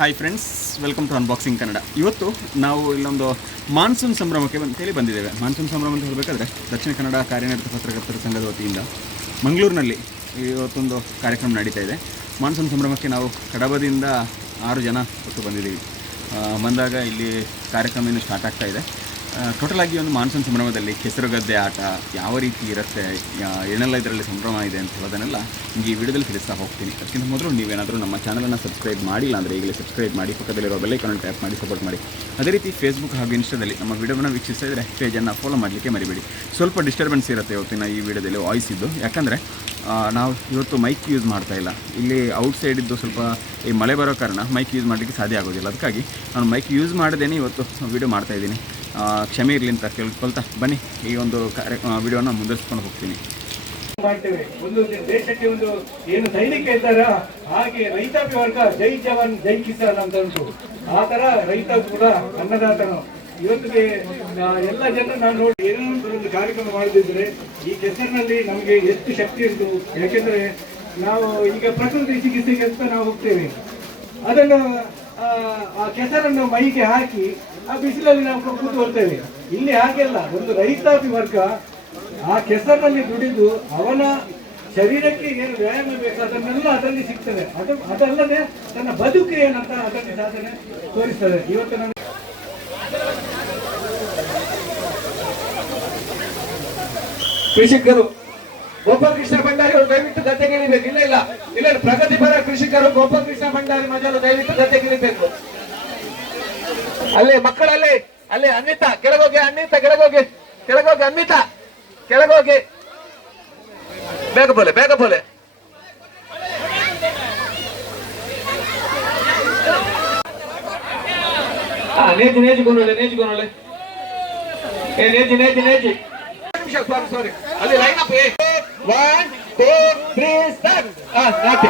Hi friends welcome to unboxing Kannada ಇವತ್ತು ನಾವು ಇಲ್ಲೊಂದು ಮಾನ್ಸೂನ್ ಸಂಭ್ರಮಕ್ಕೆ ಅಂತೇಳಿ ಬಂದಿದ್ದೇವೆ. ಮಾನ್ಸೂನ್ ಸಂಭ್ರಮ ಅಂತ ಹೇಳಬೇಕಾದ್ರೆ ದಕ್ಷಿಣ ಕನ್ನಡ ಕಾರ್ಯನಿರತ ಪತ್ರಕರ್ತರ ಸಂಘದ ವತಿಯಿಂದ ಮಂಗಳೂರಿನಲ್ಲಿ ಇವತ್ತೊಂದು ಕಾರ್ಯಕ್ರಮ ನಡೀತಾ ಇದೆ. ಮಾನ್ಸೂನ್ ಸಂಭ್ರಮಕ್ಕೆ ನಾವು ಕಡಬದಿಂದ ಆರು ಜನ ಒಟ್ಟು ಬಂದಿದ್ದೀವಿ. ಬಂದಾಗ ಇಲ್ಲಿ ಕಾರ್ಯಕ್ರಮ ಸ್ಟಾರ್ಟ್ ಆಗ್ತಾ ಇದೆ. ಟೋಟಲ್ ಆಗಿ ಒಂದು ಮಾನ್ಸೂನ್ ಸಂಭ್ರಮದಲ್ಲಿ ಕೆಸರುಗದ್ದೆ ಆಟ ಯಾವ ರೀತಿ ಇರುತ್ತೆ ಏನೆಲ್ಲ ಇದರಲ್ಲಿ ಸಂಭ್ರಮ ಇದೆ ಅಂತ ಹೇಳೋದನ್ನೆಲ್ಲ ನಿಮಗೆ ಈ ವಿಡಿಯೋದಲ್ಲಿ ತಿಳಿಸ್ತಾ ಹೋಗ್ತೀನಿ. ಅದಕ್ಕಿಂತ ಮೊದಲು ನೀವೇನಾದರೂ ನಮ್ಮ ಚಾನಲನ್ನು ಸಬ್ಸ್ಕ್ರೈಬ್ ಮಾಡಿಲ್ಲ ಅಂದರೆ ಈಗಲೇ ಸಬ್ಸ್ಕ್ರೈಬ್ ಮಾಡಿ, ಪಕ್ಕದಲ್ಲಿರೋ ಬೆಲ್ಲೈಕನ್ನು ಟ್ಯಾಪ್ ಮಾಡಿ, ಸಪೋರ್ಟ್ ಮಾಡಿ. ಅದೇ ರೀತಿ ಫೇಸ್ಬುಕ್ ಹಾಗೂ ಇನ್ಸ್ಟಾದಲ್ಲಿ ನಮ್ಮ ವಿಡಿಯೋವನ್ನು ವೀಕ್ಷಿಸ್ತಾ ಇದ್ದರೆ ಪೇಜನ್ನು ಫಾಲೋ ಮಾಡಲಿಕ್ಕೆ ಮರಿಬೇಡಿ. ಸ್ವಲ್ಪ ಡಿಸ್ಟರ್ಬೆನ್ಸ್ ಇರುತ್ತೆ ಇವತ್ತಿನ ಈ ವಿಡಿಯೋದಲ್ಲಿ ವಾಯ್ಸ್ ಇದ್ದು. ಯಾಕಂದರೆ ನಾವು ಇವತ್ತು ಮೈಕ್ ಯೂಸ್ ಮಾಡ್ತಾ ಇಲ್ಲ. ಇಲ್ಲಿ ಔಟ್ ಇದ್ದು ಸ್ವಲ್ಪ ಈ ಮಳೆ ಬರೋ ಕಾರಣ ಮೈಕ್ ಯೂಸ್ ಮಾಡಲಿಕ್ಕೆ ಸಾಧ್ಯ ಆಗೋದಿಲ್ಲ. ಅದಕ್ಕಾಗಿ ನಾನು ಮೈಕ್ ಯೂಸ್ ಮಾಡದೇನೆ ಇವತ್ತು ವೀಡಿಯೋ ಮಾಡ್ತಾಯಿದ್ದೀನಿ ಕ್ಷಮೆ ಇರಲಿ ಅಂತ ಕೇಳ್ಕೊಳ್ತಾ ಬನ್ನಿ. ಈ ಒಂದು ಕಾರ್ಯ ವಿಡಿಯೋನ ಮುಂದುವರಿಸ್ಕೊಂಡು ಹೋಗ್ತೀನಿ. ಮಾಡ್ತೇವೆ. ಒಂದು ದೇಶಕ್ಕೆ ಒಂದು ಏನು ಸೈನಿಕ ಇದ್ದಾರ, ಹಾಗೆ ರೈತಾಪಿ ವರ್ಗ ಜೈ ಜವಾನ್, ಜೈ ಕಿಸಾನ್ ಅಂತ ಉಂಟು. ಆ ತರ ರೈತ ಕೂಡ ಅನ್ನದಾತನು. ಇವತ್ತಿಗೆ ಎಲ್ಲ ಜನ ನಾನು ನೋಡಿ ಏನೋ ಒಂದು ಕಾರ್ಯಕ್ರಮ ಮಾಡದಿದ್ರೆ ಈ ಕೆಸರಿನಲ್ಲಿ ನಮಗೆ ಎಷ್ಟು ಶಕ್ತಿ ಉಂಟು. ಯಾಕೆಂದ್ರೆ ನಾವು ಈಗ ಪ್ರಕೃತಿ ಚಿಕಿತ್ಸೆಗೆ ಅಂತ ನಾವು ಹೋಗ್ತೇವೆ. ಅದನ್ನು ಆ ಕೆಸರನ್ನು ಮೈಗೆ ಹಾಕಿ ಆ ಬಿಸಿಲಲ್ಲಿ ನಾವು ಕೂತು ಬರ್ತೇವೆ ಇಲ್ಲಿ ಹಾಗೆಲ್ಲ, ಒಂದು ರೈತಾಪಿ ವರ್ಗ ಆ ಕೆಸರಲ್ಲಿ ದುಡಿದು ಅವನ ಶರೀರಕ್ಕೆ ಏನು ವ್ಯಾಯಾಮ ಬೇಕು ಅದನ್ನೆಲ್ಲ ಅದರಲ್ಲಿ ಸಿಗ್ತದೆ. ಅದು ಅದಲ್ಲದೆ ತನ್ನ ಬದುಕು ಏನಂತ ಅದರಲ್ಲಿ ಸಾಧನೆ ತೋರಿಸ್ತದೆ. ಇವತ್ತು ನಾನು ಕೃಷಿಕರು ಗೋಪಾಲಕೃಷ್ಣ ಭಂಡಾರಿ ಅವರು ದಯವಿಟ್ಟು ಗದ್ದೆಗಿಳಿಬೇಕು ಇಲ್ಲ ಇಲ್ಲ. ಇಲ್ಲ ಪ್ರಗತಿಪರ ಕೃಷಿಕರು ಗೋಪಾಲಕೃಷ್ಣ ಭಂಡಾರಿ ಮಜಲು ದಯವಿಟ್ಟು ಗದ್ದೆಗಿಳಿಬೇಕು ಅಲ್ಲೇ ಮಕ್ಕಳಲ್ಲಿ ಅಲ್ಲಿ ಅನ್ವಿತಾ ಕೆಳಗೋಗಿ ಅನ್ವಿತಾ ಕೆಳಗೋಗಿ ಕೆಳಗೋಗಿ ಅನ್ವಿತಾ ಕೆಳಗೋಗಿ ಬೇಗ ಬೋಲೆ ಬೇಗ ಬೋಲೆ ಹಾ ನೇಜಿ ನೇಜಿ ಕೊನೋಲೆ ನೇಜಿ ಕೊನೋಲೆ ಏ ನೇಜಿ ನೇಜಿ ನೇಜಿ ನಿಮಿಷ ಸಾರಿ ಸಾರಿ ಅಲ್ಲಿ line up one two three start ಹಾ ನಾಟಿ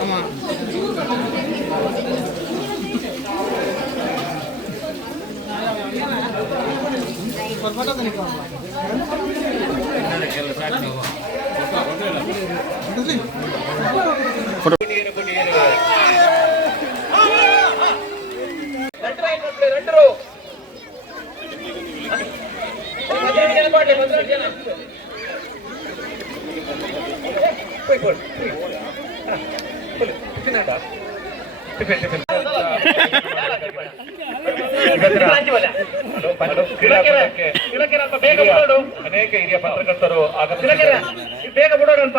ஆமாம் ஃபோட்டோ ಅನೇಕ ಹಿರಿಯ ಪತ್ರಕರ್ತರು ಬೇಗ ಬಿಡೋಣಪ್ಪ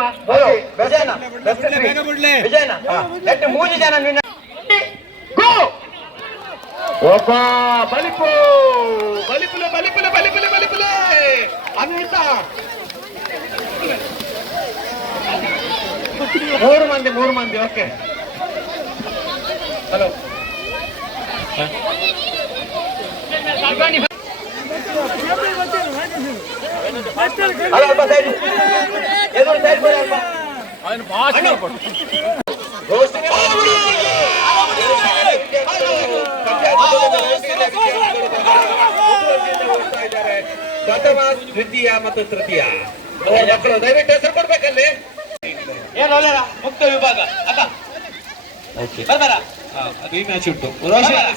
ಮೂರು ಜನ ನಿನ್ನ ఒక బలిపు బలిపుల బలిపుల బలిపుల బలిపులే అంత ಮೂರು ಮಂದಿ ಮೂರು ಮಂದಿ ಓಕೆ ಹಲೋ ಪ್ರಥಮ ದ್ವಿತೀಯ ಮತ್ತು ತೃತೀಯ. ಮಕ್ಕಳು ದಯವಿಟ್ಟು ಹೆಸರು ಕೊಡ್ಬೇಕಲ್ಲಿ. ಏನು ಒಳ್ಳೆಯ ಮುಕ್ತ ವಿಭಾಗ ಅಕ್ಕ ಬರ್ಬಾರ ಅದು ಈ ಮ್ಯಾಚ್ ಉಂಟು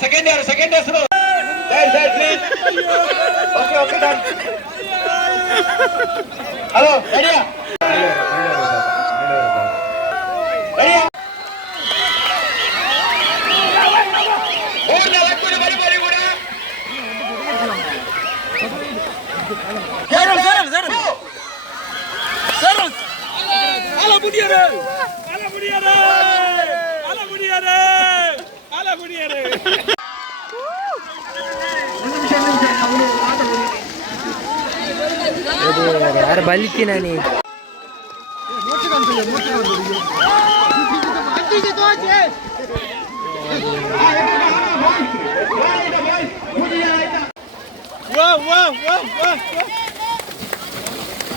ಸೆಕೆಂಡ್ ಇಯರ್ ಸೆಕೆಂಡ್ ಹೆಸರು side side please okay okay done hello ರೆಡಿಯಾ ರೆಡಿಯಾ முடியாது அல முடியாது அல முடியாது அல முடியாது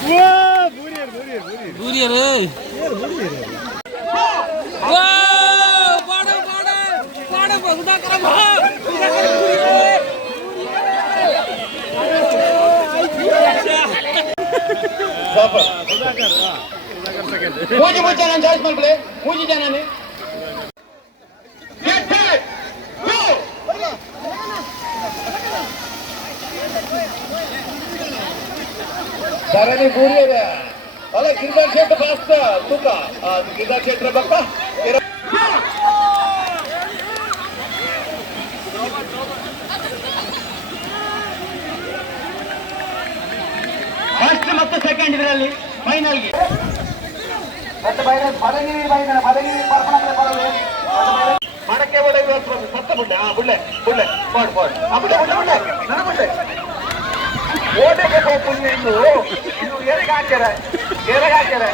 யார் பூரியர்! மூஞ்சி மூச்சானு சாய்ஸ் பண்ணல மூஞ்சி தானே சரணி கூறியதா ಅಲ್ಲ ಗಿರಿಜಾ ಶೆಟ್ಟಿ ಫಾಸ್ಟ್ ತೂಕ. ಗಿರಿಜಾ ಶೆಟ್ಟಿ ಬಪ್ಪ ಫಸ್ಟ್ ಮತ್ತು ಸೆಕೆಂಡ್ ಇದರಲ್ಲಿ ಫೈನಲ್ಗೆ ಮಡಕೆ ಬಡ ಸತ್ತ ಬುಡ್ಡೆ ಹಾ ಬುಡ್ಡೆ ಬುಡ್ಡೆ ಬಾಡ್ ಬಾಡ್ ಆ ಬುಡ್ಡೆ ಬುಡ್ಡೆ ಬುಡ್ಡೆ ನನ್ನ ಬುಡ್ಡೆ. ಓಟಕ್ಕೆ ಹೋಗ್ತೀನಿ ಇನ್ನು. ಇನ್ನು ಏರಿಗೆ ಹಾಕ್ಯಾರ ಏರಿಗೆ ಹಾಕ್ಯಾರ.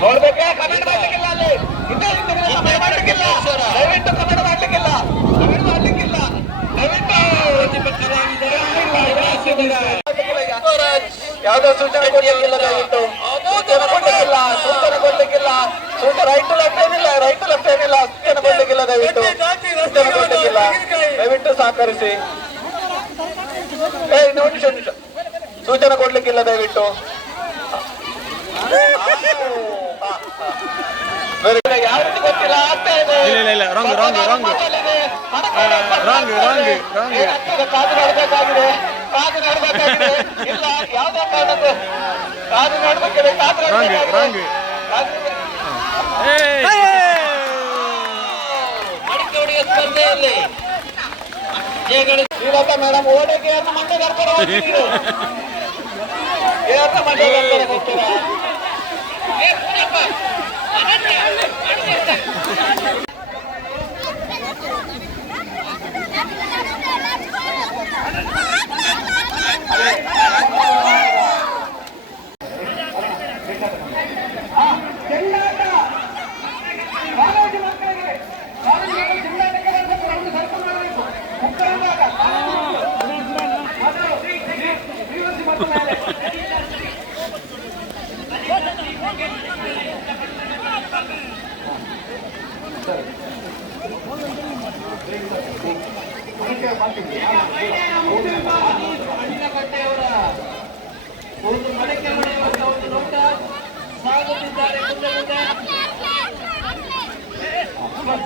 ನೋಡ್ಬೇಕಾ? ಕಮೆಂಟ್ ಮಾಡ್ಲಿಕ್ಕಿಲ್ಲ ಅಲ್ಲಿ. ಕಮೆಂಟ್ ಮಾಡ್ಲಿಕ್ಕಿಲ್ಲ ದಯವಿಟ್ಟು ಕಮೆಂಟ್ ಮಾಡ್ಲಿಕ್ಕಿಲ್ಲ ಕಮೆಂಟ್ ಮಾಡ್ಲಿಕ್ಕಿಲ್ಲ ಯಾವ್ದೋ ಸೂಚನೆ ಕೊಡ್ಲಿಕ್ಕಿಲ್ಲ ದಯವಿಟ್ಟು? ಸೂಚನೆ ರೈಟ್ ಲೆಫ್ಟ್ ಏನಿಲ್ಲ ರೈಟ್ ಲೆಫ್ಟ್ ಏನಿಲ್ಲ ಸೂಚನೆ ಕೊಡ್ಲಿಕ್ಕಿಲ್ಲ ದಯವಿಟ್ಟು. ಸೂಚನೆ ಕೊಡ್ಲಿಕ್ಕಿಲ್ಲ ದಯವಿಟ್ಟು ಸಹಕರಿಸಿ. ಏ ನಿಮಿಷ ನಿಮಿಷ. ಸೂಚನೆ ಕೊಡ್ಲಿಕ್ಕಿಲ್ಲ ದಯವಿಟ್ಟು. ಯಾವ ರೀತಿ ಗೊತ್ತಿಲ್ಲ ಆಗ್ತಾ ಇದೆ? ಕಾದು ನೋಡ್ಬೇಕಾಗಿದೆ ಕಾದು ನೋಡ್ಬೇಕಾಗಿದೆ. ಇಲ್ಲ ಯಾವ್ದೇ ಕಾರಣಕ್ಕೂ ಕಾದು ನೋಡ್ಬೇಕಾಗಿದೆ. ಕಾದು ನೋಡ್ಬೇಕಾಗಿದೆ. ಮೇಡಮ್ ಓಡಿಗೆಯನ್ನು ಮಂಡ್ಯ ಕರ್ಕೊಂಡು ಹೋಗ್ತಿದ್ರು ಏನಂತ ಮಂಡ್ಯ ಕರ್ಕೊಂಡು ಹೋಗ್ತೀರಾ ಏ, ಪುನಪ್ಪ.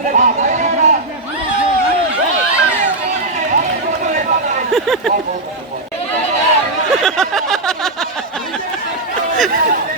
ಸ್ಪರ್ಧೆ ಇಲ್ಲ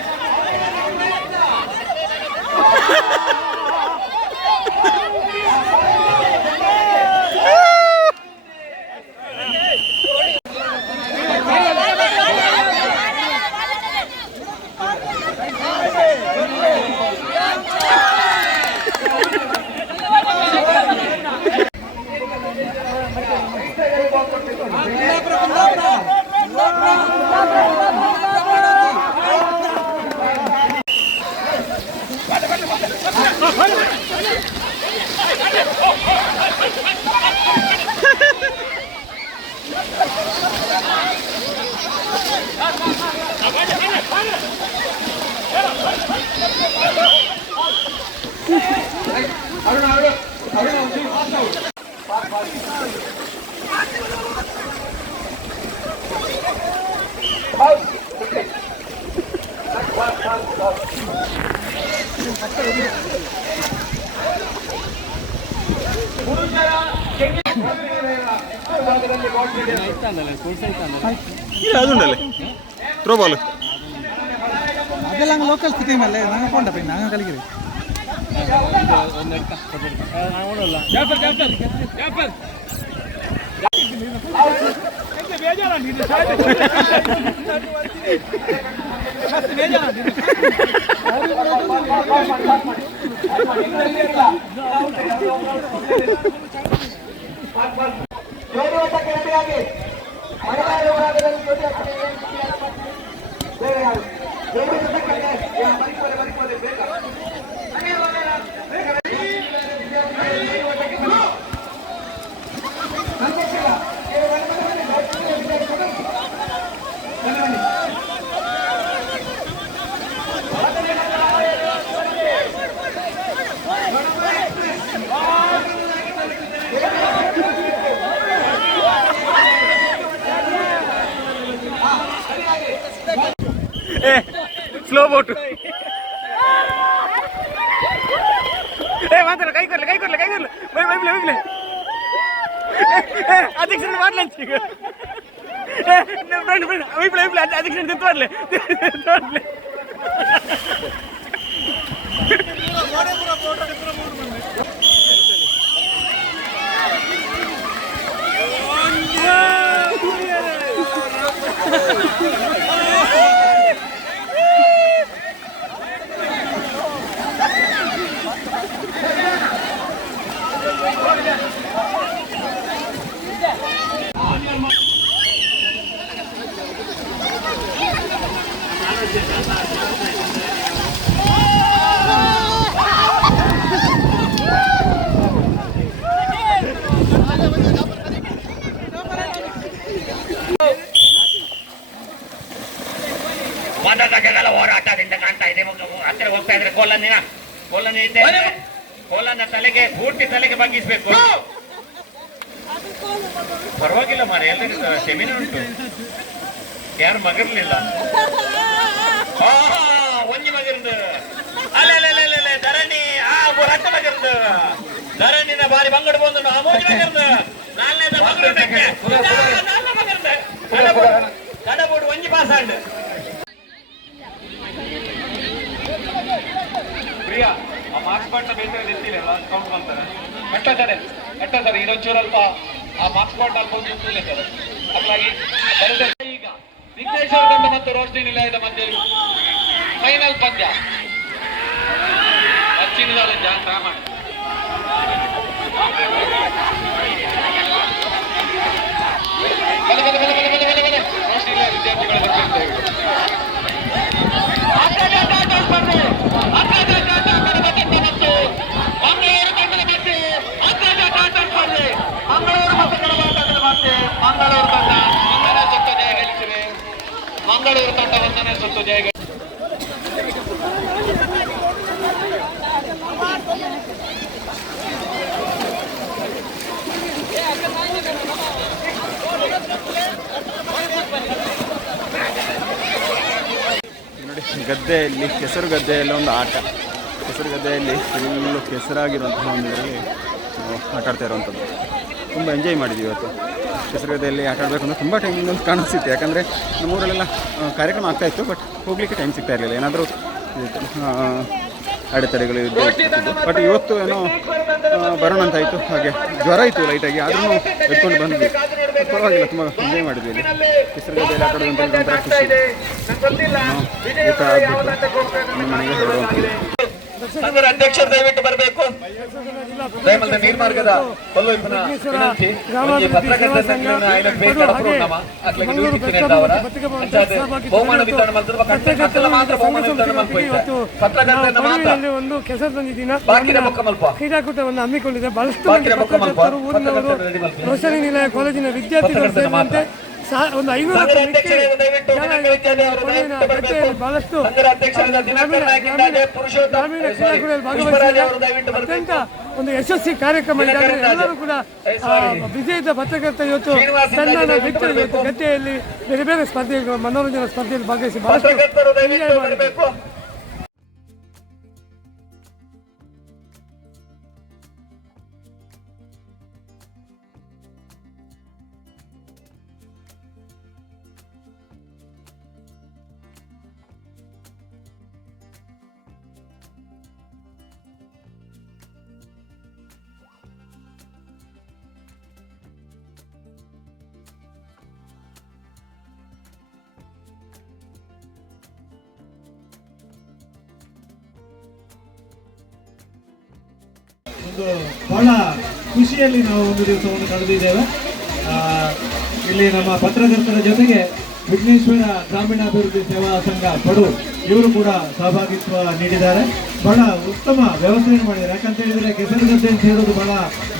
ಅರೆ ಆಡ್ತೋ ಪಾಸ್ ಪಾಸ್ ಆಡ್ತೋ ಮಾರು ಲೋಕಲ್ ಟೀಮ್ ಅಲ್ಲಿ ನಾನು ಬಂದೆ ನಾನು ಆಡ್ತೀನಿ ಬೇಗ, అధ్యక్షుడు మాట్లాడి ఫ్రెండ్ ఫ్రెండ్ ఇప్పుడు ఇప్పుడు అధ్యక్షుడు తిట్టుకోవట్లే. తిట్టుకోవట్లే. Yeah! ಹೋಗ್ತಾ ಇದ್ರೆ ಕೋಲನ್ನಿನ ಕೋಲನ್ನ ಇದೆ ಕೋಲನ್ನ ತಲೆಗೆ ಪೂರ್ತಿ ತಲೆಗೆ ಬಗ್ಗಿಸ್ಬೇಕು. ಪರವಾಗಿಲ್ಲ ಮಾರೆ ಎಲ್ಲರಿಗೂ ಸೆಮಿನ ಉಂಟು. ಯಾರು ಮಗಿರ್ಲಿಲ್ಲ? ಒಂಜಿ ಮಗಿರ್ದು. ಅಲ್ಲ ಧರಣಿ. ಆ ಹತ್ತು ಮಗಿರ್ದು. ಧರಣಿನ ಬಾರಿ ಬಂಗಡ ಬಂದು ನಾ ಮೂರು ಮಗಿರ್ದು. ನಾಲ್ನೇ ಮಗಿರ್ದು. ಕಡಬೂಡು ಒಂಜಿ ಒಂಜಿ ಪಾಸಾಂಡ್. ಆ ಮಾರ್ಕ್ಸ್ ಕಾರ್ಡ್ನ ಬೇಕಾದ್ರೆ ಎತ್ತಿಲ್ಲ ಕೌಂಟ್ ಮಾಡ್ತಾರೆ. ಎಷ್ಟ ಸರ್ ಅಲ್ಪ ಆ ಮಾರ್ಕ್ಸ್ ಕಾರ್ಡ್ ಅಲ್ಪ ಒಂದು ಬರುತ್ತೆ ಈಗ. ವಿಘ್ನೇಶ್ವರ ಮತ್ತು ರೋಶ್ನಿ ನಿಲಯದ ಮಧ್ಯೆ ಫೈನಲ್ ಪಂದ್ಯ. ಹಚ್ಚಿನದಾಲ ಜಾನ್ ರಾಮಣ್ಣ ಮಂಗಳೂರು ತಂಡ ಒಂದನೇ ಸುತ್ತು ಜಯ ಗಳಿಸಿದೆ. ಮಂಗಳೂರು ತಂಡ ಗಳಿಸಿದೆ. ನೋಡಿ ಗದ್ದೆಯಲ್ಲಿ, ಕೆಸರು ಗದ್ದೆಯಲ್ಲಿ ಒಂದು ಆಟ. ಕೆಸರು ಗದ್ದೆಯಲ್ಲಿ ಫುಲ್ಲು ಕೆಸರಾಗಿರುವಂತಹ ಒಂದು ಇದರಲ್ಲಿ ಆಟ ಆಡ್ತಾ ಇರುವಂಥದ್ದು. ತುಂಬ ಎಂಜಾಯ್ ಮಾಡಿದ್ವಿ ಇವತ್ತು. ಕೆಸರು ಗದ್ದೆಯಲ್ಲಿ ಆಟ ಆಡಬೇಕು ಅಂದರೆ ತುಂಬ ಟೈಮಿಂಗ್ ಒಂದು ಕಾಣಿಸ್ತಿತ್ತು ಯಾಕಂದರೆ ನಮ್ಮೂರಲ್ಲೆಲ್ಲ ಕಾರ್ಯಕ್ರಮ ಆಗ್ತಾ ಇತ್ತು ಬಟ್ ಹೋಗಲಿಕ್ಕೆ ಟೈಮ್ ಸಿಗ್ತಾ ಇರಲಿಲ್ಲ. ಏನಾದರೂ ಅಡೆತಡೆಗಳು ಬಟ್ ಇವತ್ತು ಏನೋ ಬರೋಣ ಅಂತ ಆಯಿತು. ಹಾಗೆ ಜ್ವರ ಇತ್ತು ಲೈಟಾಗಿ ಆದ್ರೂ ಎತ್ಕೊಂಡು ಬಂದ್ವಿ. ಪರವಾಗಿಲ್ಲ, ತುಂಬ ಎಂಜಾಯ್ ಮಾಡಿದ್ವಿ ಇಲ್ಲಿ. ಹೆಸರು ಗದ್ದೆಯಲ್ಲಿ ಆಟ ಆಡುವಂಥ ಖುಷಿ. ಊಟ ನಮ್ಮ ಮನೆಗೆ ಹೊರಡುವಂಥದ್ದು ಸಂಘದ ಅಧ್ಯಕ್ಷರು ದಯವಿಟ್ಟು ಬರಬೇಕು. ದಯಮಲ್ದ ನೀರ್ಮಾರ್ಗದ ವಿನಂತಿ. ಆಯ್ನ ಡ್ಯೂಟಿ ಅವರ. ಅಂಚಾದೆ ಬಹುಮಾನ ವಿತರಣೆ ಮಾಡಿದ್ರು ಕಟ್ಟಡ ಮಾತ್ರ ಬಹುಮಾನ ವಿತರಣೆ ಮಾಡ್ಕೊಯ್ತು? ಪತ್ರಕರ್ತರನ್ನ ಮಾತ್ರ? ಒಂದು ಕೆಸರು ತಂದಿದ್ದೀನ? ಬಾಕಿನ ಮೊಕ್ಕ ಮಲ್ಪ ಕ್ರೀಡಾಕೂಟವನ್ನು ಹಮ್ಮಿಕೊಂಡಿದೆ. ಬಹಳಷ್ಟು ಬಾಕಿನ ಮೊಕ್ಕ ಮಲ್ಪ ಊರಿನವರು ನಿಲಯ ಕಾಲೇಜಿನ ವಿದ್ಯಾರ್ಥಿಗಳು ಸೇರಿದಂತೆ ಒಂದು ಐನೂರು ಬಹಳಷ್ಟು ಗ್ರಾಮೀಣ ಕ್ರೀಡಾಕೂಟದಲ್ಲಿ ಭಾಗವಹಿಸಿದ್ದಾರೆ ಅತ್ಯಂತ ಒಂದು ಯಶಸ್ವಿ ಕಾರ್ಯಕ್ರಮ ಇದ್ದಾರೆ. ಎಲ್ಲರೂ ಕೂಡ ವಿಜಯದ ಪತ್ರಕರ್ತ ಇವತ್ತು ಸಣ್ಣ ವ್ಯಕ್ತಿ ಇವತ್ತು ಗದ್ದೆಯಲ್ಲಿ ಬೇರೆ ಬೇರೆ ಸ್ಪರ್ಧೆಗಳು ಮನೋರಂಜನಾ ಸ್ಪರ್ಧೆಯಲ್ಲಿ ಭಾಗವಹಿಸಿ ಬಹಳಷ್ಟು ಒಂದು ಬಹಳ ಖುಷಿಯಲ್ಲಿ ನಾವು ಒಂದು ದಿವಸವನ್ನು ಕಳೆದಿದ್ದೇವೆ. ಇಲ್ಲಿ ನಮ್ಮ ಪತ್ರಕರ್ತರ ಜೊತೆಗೆ ವಿಘ್ನೇಶ್ವರ ಗ್ರಾಮೀಣಾಭಿವೃದ್ಧಿ ಸೇವಾ ಸಂಘ ಪಡು ಇವರು ಕೂಡ ಸಹಭಾಗಿತ್ವ ನೀಡಿದ್ದಾರೆ. ಬಹಳ ಉತ್ತಮ ವ್ಯವಸ್ಥೆಯನ್ನು ಮಾಡಿದ್ದಾರೆ. ಯಾಕಂತ ಹೇಳಿದ್ರೆ ಕೆಸರುಗದ್ದೆ ಅಂತ ಹೇಳೋದು ಬಹಳ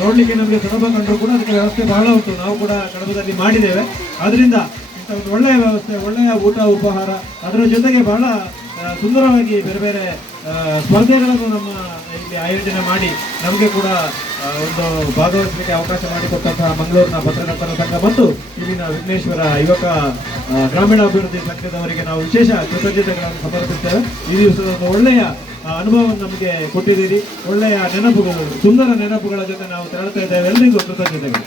ನೋಡಲಿಕ್ಕೆ ನಮಗೆ ಸುಲಭ ಕಂಡರೂ ಕೂಡ ಅದಕ್ಕೆ ವ್ಯವಸ್ಥೆ ಬಹಳ ಉಂಟು. ನಾವು ಕೂಡ ಕಡಬದಲ್ಲಿ ಮಾಡಿದ್ದೇವೆ. ಅದರಿಂದ ಇಂಥ ಒಂದು ಒಳ್ಳೆಯ ವ್ಯವಸ್ಥೆ, ಒಳ್ಳೆಯ ಊಟ, ಉಪಹಾರ, ಅದರ ಜೊತೆಗೆ ಬಹಳ ಸುಂದರವಾಗಿ ಬೇರೆ ಬೇರೆ ಸ್ಪರ್ಧೆಗಳನ್ನು ನಮ್ಮ ಇಲ್ಲಿ ಆಯೋಜನೆ ಮಾಡಿ ನಮಗೆ ಕೂಡ ಒಂದು ಭಾಗವಹಿಸಲಿಕ್ಕೆ ಅವಕಾಶ ಮಾಡಿಕೊಟ್ಟಂತಹ ಮಂಗಳೂರಿನ ಪತ್ರಕರ್ತರ ಸಂಘ ಮತ್ತು ಇಲ್ಲಿನ ವಿಘ್ನೇಶ್ವರ ಯುವಕ ಗ್ರಾಮೀಣ ಗ್ರಾಮೀಣಾಭಿವೃದ್ಧಿ ಸಂಘದವರಿಗೆ ನಾವು ವಿಶೇಷ ಕೃತಜ್ಞತೆಗಳನ್ನು ಸಮರ್ಪಿಸ್ತೇವೆ. ಈ ದಿವಸದ ಒಂದು ಒಳ್ಳೆಯ ಅನುಭವವನ್ನು ನಮಗೆ ಕೊಟ್ಟಿದ್ದೀರಿ. ಒಳ್ಳೆಯ ನೆನಪುಗಳು, ಸುಂದರ ನೆನಪುಗಳ ಜೊತೆ ನಾವು ತೆರಳುತ್ತಾ ಇದ್ದೇವೆ. ಎಲ್ಲರಿಗೂ ಕೃತಜ್ಞತೆಗಳು.